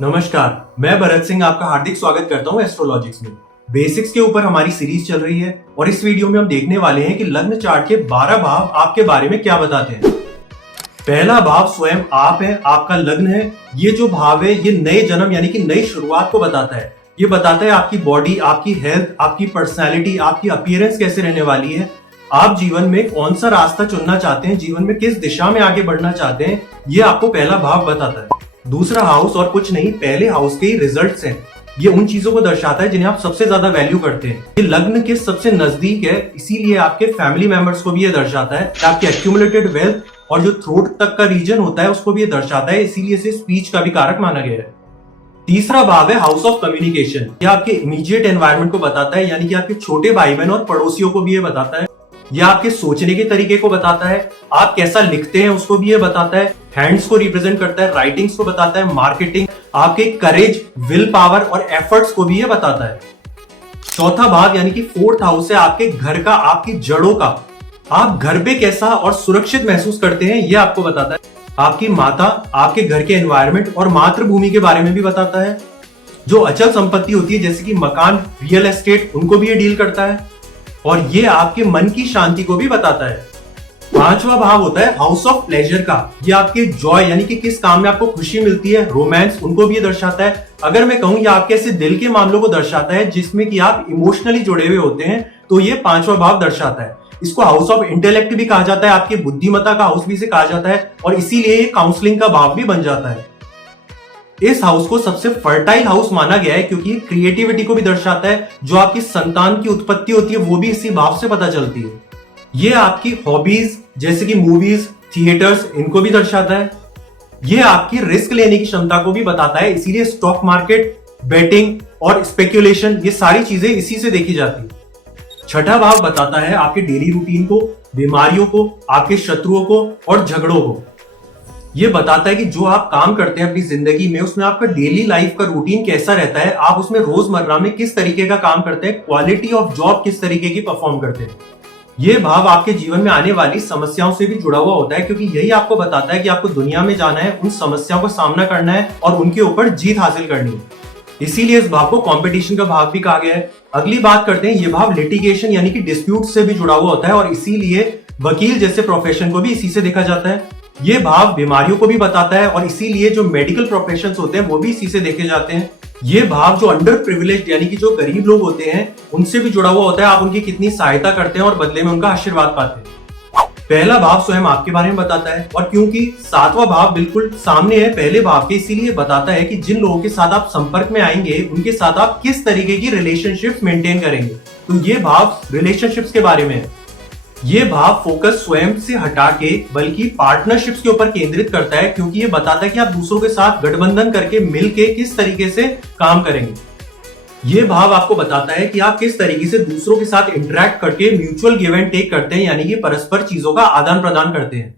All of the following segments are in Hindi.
नमस्कार, मैं भरत सिंह आपका हार्दिक स्वागत करता हूं एस्ट्रोलॉजिक्स में। बेसिक्स के ऊपर हमारी सीरीज चल रही है और इस वीडियो में हम देखने वाले हैं कि लग्न चार्ट के 12 भाव आपके बारे में क्या बताते हैं। पहला भाव स्वयं आप है, आपका लग्न है। ये जो भाव है ये नए जन्म यानी कि नई शुरुआत को बताता है। ये बताता है आपकी बॉडी, आपकी हेल्थ, आपकी पर्सनैलिटी, आपकी अपीयरेंस कैसे रहने वाली है। आप जीवन में कौन सा रास्ता चुनना चाहते हैं, जीवन में किस दिशा में आगे बढ़ना चाहते हैं, ये आपको पहला भाव बताता है। दूसरा हाउस और कुछ नहीं, पहले हाउस के ही रिजल्ट्स हैं। ये उन चीजों को दर्शाता है जिन्हें आप सबसे ज्यादा वैल्यू करते हैं। ये लग्न के सबसे नजदीक है, इसीलिए आपके फैमिली मेंबर्स को भी ये दर्शाता है। आपकी एक्यूमुलेटेड वेल्थ और जो थ्रोट तक का रीजन होता है उसको भी ये दर्शाता है, इसीलिए इसे स्पीच का भी कारक माना गया है। तीसरा भाव है हाउस ऑफ कम्युनिकेशन। ये आपके इमीडिएट एनवायरनमेंट को बताता है, यानी कि आपके छोटे भाई बहन और पड़ोसियों को भी ये बताता है। यह आपके सोचने के तरीके को बताता है, आप कैसा लिखते हैं उसको भी ये बताता है, हैंड्स को रिप्रेजेंट करता है, राइटिंग्स को बताता है, मार्केटिंग, आपके करेज, विल पावर और एफर्ट्स को भी ये बताता है। चौथा भाव यानी कि फोर्थ हाउस है आपके घर का, आपकी जड़ों का। आप घर पे कैसा और सुरक्षित महसूस करते हैं ये आपको बताता है। आपकी माता, आपके घर के एनवायरनमेंट और मातृभूमि के बारे में भी बताता है। जो अचल संपत्ति होती है जैसे कि मकान, रियल एस्टेट, उनको भी ये डील करता है और ये आपके मन की शांति को भी बताता है। पांचवा भाव होता है हाउस ऑफ प्लेजर का। ये आपके जॉय यानी कि किस काम में आपको खुशी मिलती है, रोमांस, उनको भी ये दर्शाता है। अगर मैं कहूं ये आपके ऐसे दिल के मामलों को दर्शाता है जिसमें कि आप इमोशनली जुड़े हुए होते हैं, तो ये पांचवा भाव दर्शाता है। इसको हाउस ऑफ इंटेलेक्ट भी कहा जाता है, आपकी बुद्धिमत्ता का हाउस भी इसे कहा जाता है और इसीलिए ये काउंसलिंग का भाव भी बन जाता है। इस हाउस को सबसे फर्टाइल हाउस माना गया है क्योंकि क्रिएटिविटी को भी दर्शाता है। जो आपकी संतान की उत्पत्ति होती है वो भी इसी भाव से पता चलती है। ये आपकी हॉबीज जैसे कि मूवीज, थिएटर्स, इनको भी दर्शाता है। ये आपकी रिस्क लेने की क्षमता को भी बताता है, इसीलिए स्टॉक मार्केट, बेटिंग और स्पेक्यूलेशन, ये सारी चीजें इसी से देखी जाती है। छठा भाव बताता है आपके डेली रूटीन को, बीमारियों को, आपके शत्रुओं को और झगड़ों को। ये बताता है कि जो आप काम करते हैं अपनी जिंदगी में उसमें आपका डेली लाइफ का रूटीन कैसा रहता है, आप उसमें रोजमर्रा में किस तरीके का काम करते हैं, क्वालिटी ऑफ जॉब किस तरीके की परफॉर्म करते हैं। ये भाव आपके जीवन में आने वाली समस्याओं से भी जुड़ा हुआ होता है क्योंकि यही आपको बताता है कि आपको दुनिया में जाना है, उन समस्याओं का सामना करना है और उनके ऊपर जीत हासिल करनी है। इसीलिए इस भाव को कंपटीशन का भाव भी कहा गया है। अगली बात करते हैं, ये भाव लिटिगेशन यानी कि डिस्प्यूट से भी जुड़ा हुआ होता है और इसीलिए वकील जैसे प्रोफेशन को भी इसी से देखा जाता है। ये भाव बीमारियों को भी बताता है और इसीलिए जो मेडिकल प्रोफेशन होते हैं वो भी इसी से देखे जाते हैं। ये भाव जो अंडर प्रिविलेज्ड यानी कि जो गरीब लोग होते हैं उनसे भी जुड़ा हुआ होता है, आप उनकी कितनी सहायता करते हैं और बदले में उनका आशीर्वाद पाते हैं। पहला भाव स्वयं आपके बारे में बताता है और क्योंकि सातवां भाव बिल्कुल सामने है पहले भाव के, इसीलिए बताता है कि जिन लोगों के साथ आप संपर्क में आएंगे उनके साथ आप किस तरीके की रिलेशनशिप्स मेंटेन करेंगे। तो ये भाव रिलेशनशिप्स के बारे में है। ये भाव फोकस स्वयं से हटा के बल्कि पार्टनरशिप्स के ऊपर केंद्रित करता है क्योंकि ये बताता है कि आप दूसरों के साथ गठबंधन करके मिलके किस तरीके से काम करेंगे। ये भाव आपको बताता है कि आप किस तरीके से दूसरों के साथ इंटरेक्ट करके म्यूचुअल गिव एंड टेक करते हैं, यानी कि परस्पर चीजों का आदान प्रदान करते हैं।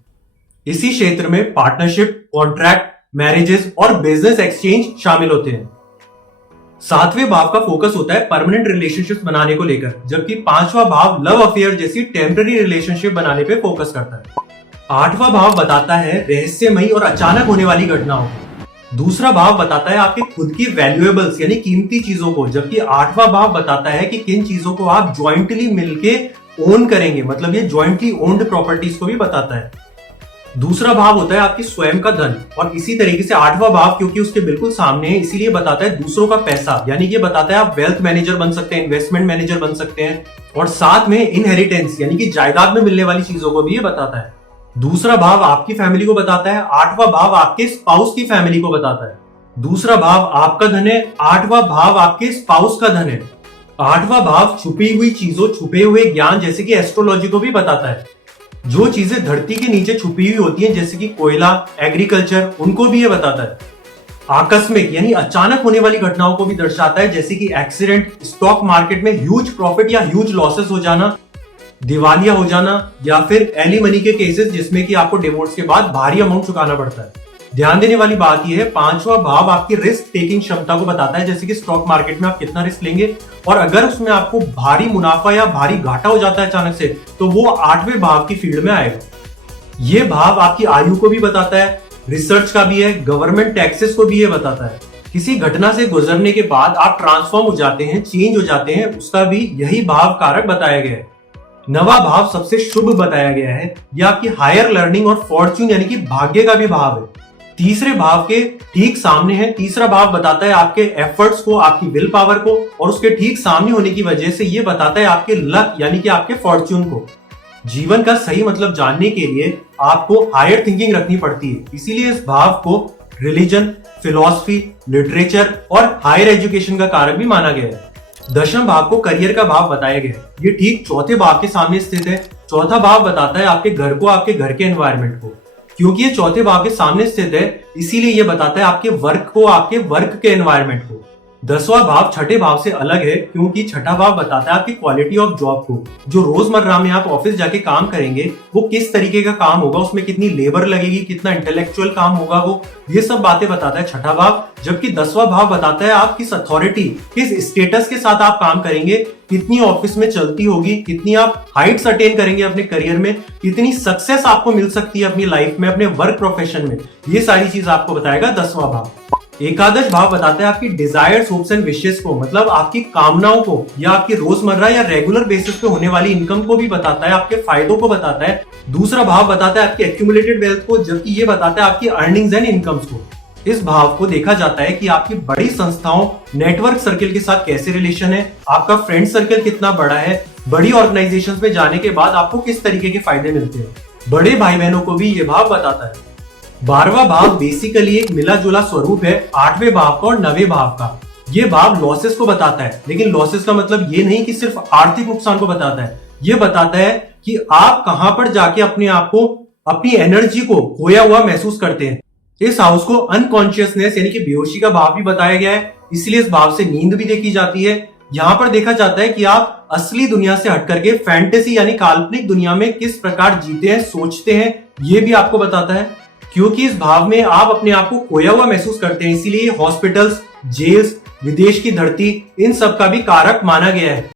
इसी क्षेत्र में पार्टनरशिप, कॉन्ट्रैक्ट, मैरिजेस और बिजनेस एक्सचेंज शामिल होते हैं। सातवें भाव का फोकस होता है परमानेंट रिलेशनशिप्स बनाने को लेकर, जबकि पांचवा भाव लव अफेयर जैसी टेम्पररी रिलेशनशिप बनाने पे फोकस करता है। आठवां भाव बताता है रहस्यमयी और अचानक होने वाली घटनाओं को। दूसरा भाव बताता है आपके खुद की वैल्यूएबल्स यानी कीमती चीजों को, जबकि आठवां भाव बताता है कि किन चीजों को आप ज्वाइंटली मिलके ओन करेंगे, मतलब ये ज्वाइंटली ओन्ड प्रॉपर्टीज को भी बताता है। दूसरा भाव होता है आपकी स्वयं का धन और इसी तरीके से आठवां भाव क्योंकि उसके बिल्कुल सामने है इसीलिए बताता है दूसरों का पैसा, यानी कि बताता है आप वेल्थ मैनेजर बन सकते हैं, इन्वेस्टमेंट मैनेजर बन सकते हैं और साथ में इनहेरिटेंस यानी कि जायदाद में मिलने वाली चीजों को भी ये बताता है। दूसरा भाव आपकी फैमिली को बताता है, आठवां भाव आपके स्पाउस की फैमिली को बताता है। दूसरा भाव आपका धन है, आठवां भाव आपके स्पाउस का धन है। आठवां भाव छुपी हुई चीजों, छुपे हुए ज्ञान जैसे कि एस्ट्रोलॉजी को भी बताता है। जो चीजें धरती के नीचे छुपी हुई होती हैं जैसे कि कोयला, एग्रीकल्चर, उनको भी ये बताता है। आकस्मिक यानी अचानक होने वाली घटनाओं को भी दर्शाता है जैसे कि एक्सीडेंट, स्टॉक मार्केट में ह्यूज प्रॉफिट या ह्यूज लॉसेस हो जाना, दिवालिया हो जाना या फिर एलिमनी के केसेस जिसमें कि आपको डिवोर्स के बाद भारी अमाउंट चुकाना पड़ता है। ध्यान देने वाली बात यह है, पांचवा भाव आपकी रिस्क टेकिंग क्षमता को बताता है, जैसे कि स्टॉक मार्केट में आप कितना रिस्क लेंगे और अगर उसमें आपको भारी मुनाफा या भारी घाटा हो जाता है अचानक से तो वो आठवें भाव की फील्ड में आएगा। ये भाव आपकी आयु को भी बताता है, रिसर्च का भी है, गवर्नमेंट टैक्सेस को भी ये बताता है। किसी घटना से गुजरने के बाद आप ट्रांसफॉर्म हो जाते हैं, चेंज हो जाते हैं, उसका भी यही भाव कारक बताया गया है। नवा भाव सबसे शुभ बताया गया है। यह आपकी हायर लर्निंग और फॉर्च्यून यानी कि भाग्य का भी भाव है। तीसरे भाव के ठीक सामने है। तीसरा भाव बताता है आपके एफर्ट्स को, आपकी विल पावर को, और उसके ठीक सामने होने की वजह से यह बताता है आपके लक यानी कि आपके फॉर्च्यून को। जीवन का सही मतलब जानने के लिए आपको हायर थिंकिंग रखनी पड़ती है, इसीलिए इस भाव को रिलीजन, फिलॉसफी, लिटरेचर और हायर एजुकेशन का कारक भी माना गया है। दशम भाव को करियर का भाव बताया गया है। ये ठीक चौथे भाव के सामने स्थित है। चौथा भाव बताता है आपके घर को, आपके घर के एनवायरनमेंट को। क्योंकि ये चौथे भाव के सामने स्थित है, इसीलिए ये बताता है आपके वर्क को, आपके वर्क के एनवायरनमेंट को। 10वां भाव छठे भाव से अलग है, क्योंकि छठा भाव बताता है आपकी क्वालिटी ऑफ जॉब को। जो रोजमर्रा में आप ऑफिस जाके काम करेंगे वो किस तरीके का काम होगा, उसमें कितनी लेबर लगेगी, कितना इंटेलेक्चुअल काम होगा, वो ये सब बातें बताता है छठा भाव। जबकि 10वां भाव बताता है आप किस अथॉरिटी, किस स्टेटस के साथ आप काम करेंगे, कितनी ऑफिस में चलती होगी, कितनी आप हाइट्स अटेन करेंगे अपने करियर में, कितनी सक्सेस आपको मिल सकती है अपनी लाइफ में, अपने वर्क प्रोफेशन में। ये सारी चीज आपको बताएगा 10वां भाव। एकादश भाव बताता है आपकी डिजायर्स, होप्स एंड विशेस को, मतलब आपकी कामनाओं को, या आपकी रोजमर्रा या रेगुलर बेसिस पे होने वाली इनकम को भी बताता है, आपके फायदों को बताता है। दूसरा भाव बताता है आपकी एक्यूमुलेटेड वेल्थ को, जबकि ये बताता है आपकी अर्निंग्स एंड इनकम्स को। इस भाव को देखा जाता है कि आपकी बड़ी संस्थाओं, नेटवर्क सर्किल के साथ कैसे रिलेशन है, आपका फ्रेंड सर्कल कितना बड़ा है, बड़ी ऑर्गेनाइजेशंस में जाने के बाद आपको किस तरीके के फायदे मिलते हैं। बड़े भाई बहनों को भी ये भाव बताता है। 12वां भाव बेसिकली एक मिला जुला स्वरूप है 8वें भाव का और 9वें भाव का। ये भाव लॉसेस को बताता है, लेकिन लॉसेस का मतलब ये नहीं कि सिर्फ आर्थिक नुकसान को बताता है। ये बताता है कि आप कहां पर जाके अपने आप को, अपनी एनर्जी को खोया हुआ महसूस करते हैं। इस हाउस को अनकॉन्शियसनेस यानी कि बेहोशी का भाव भी बताया गया है, इसलिए इस भाव से नींद भी देखी जाती है। यहाँ पर देखा जाता है कि आप असली दुनिया से हट करके फैंटेसी यानी काल्पनिक दुनिया में किस प्रकार जीते हैं, सोचते हैं, ये भी आपको बताता है। क्योंकि इस भाव में आप अपने आप को खोया हुआ महसूस करते हैं, इसीलिए हॉस्पिटल्स, जेल्स, विदेश की धरती, इन सब का भी कारक माना गया है।